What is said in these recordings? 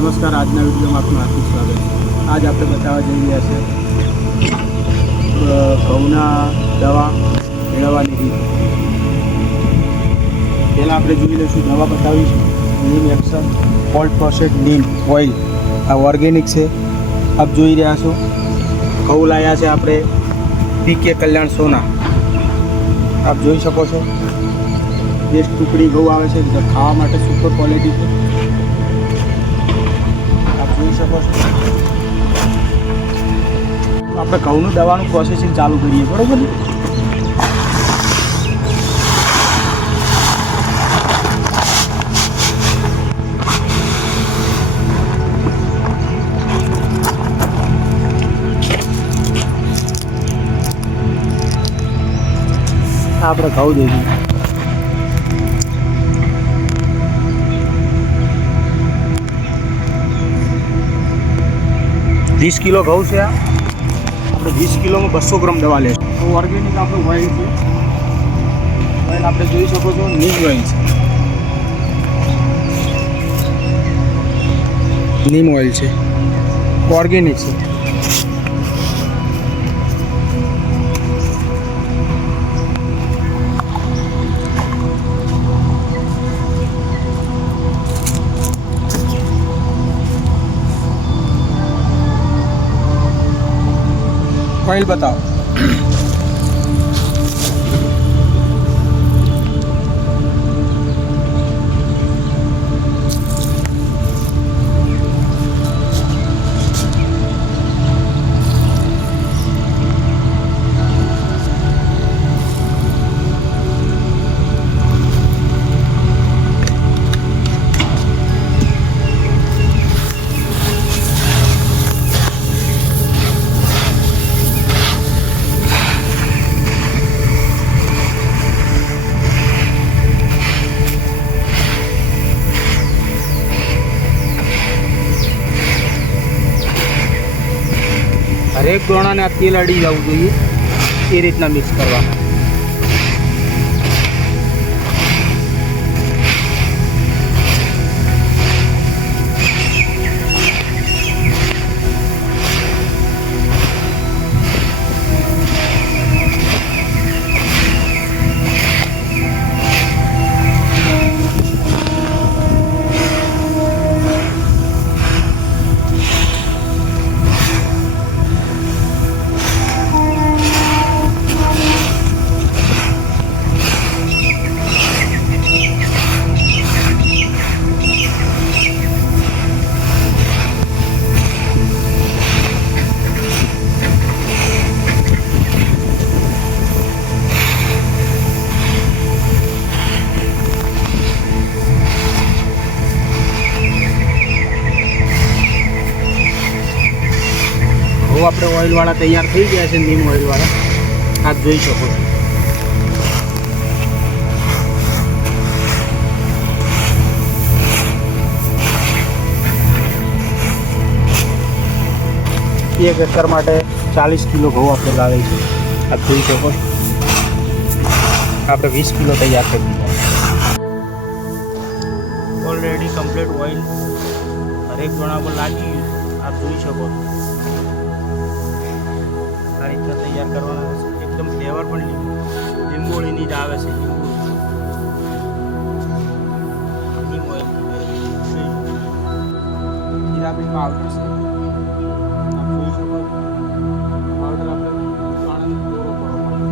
નમસ્કાર, આજના વિડીયોમાં આપનું હાર્દિક સ્વાગત છે। આજ આપણે બતાવવા જઈ રહ્યા છે ઘઉંના દવા મેળવવાની રીત। પહેલાં આપણે જોઈ લઈશું, દવા બતાવીશું નીમ એક્શન કોલ્ડ પ્રોસેસ્ડ નીમ ઓઇલ। આ ઓર્ગેનિક છે, આપ જોઈ રહ્યા છો। ઘઉં લાયા છે આપણે પીકે કલ્યાણ સોના, આપ જોઈ શકો છો। બેસ્ટ ટુકડી ઘઉં આવે છે, ખાવા માટે સુપર ક્વોલિટી છે, આપ જોઈ શકો છો। આપણે ઘઉંનું દવાનું પ્રોસેસિંગ ચાલુ કરીએ, બરોબર ને? આપણે ઘઉં દઈએ, 20 કિલો ઘઉં છે। આપણે 20 કિલોમાં 200 ગ્રામ દવા લેશું। ઓર્ગેનિક આપણું ઓઇલ છે, ઓઇલ આપણે જોઈ શકો છો, નીમ ઓઇલ છે, નીમ ઓઇલ છે, ઓર્ગેનિક છે। ઓઇલ બતાવો। હરેક દોણાને આ તેલ અડી જવું જોઈએ, એ રીતના મિક્સ કરવાના। આપણે ઓઇલવાળા તૈયાર થઈ ગયા છે, નીમ ઓઇલવાળા, આપ જોઈ શકો છો। એક એકર માટે 40 કિલો ઘઉં આપણે લાવે છે, આપ જોઈ શકો છો। આપણે 20 કિલો તૈયાર કરી દીધા। ઓલરેડી કમ્પ્લીટ ઓઇલ હરેક જણા પર લાગી ગયું, આપ જોઈ શકો છો। આ રીતના તૈયાર કરવાના છે, એકદમ ફ્લેવર પણ લીંબોળીની જ આવે છે। નીમ ઓઇલ જીરાબી પાવડર છે, આપ જોઈ શકો છો। પાવડર આપણે પાણીનો દોરો કરવાનો।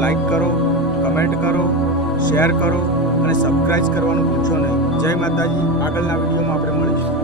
લાઈક કરો, કમેન્ટ કરો, શેર કરો અને સબસ્ક્રાઈબ કરવાનું ભૂલશો નહીં। જય માતાજી। આગળના વિડીયોમાં આપણે મળીશું।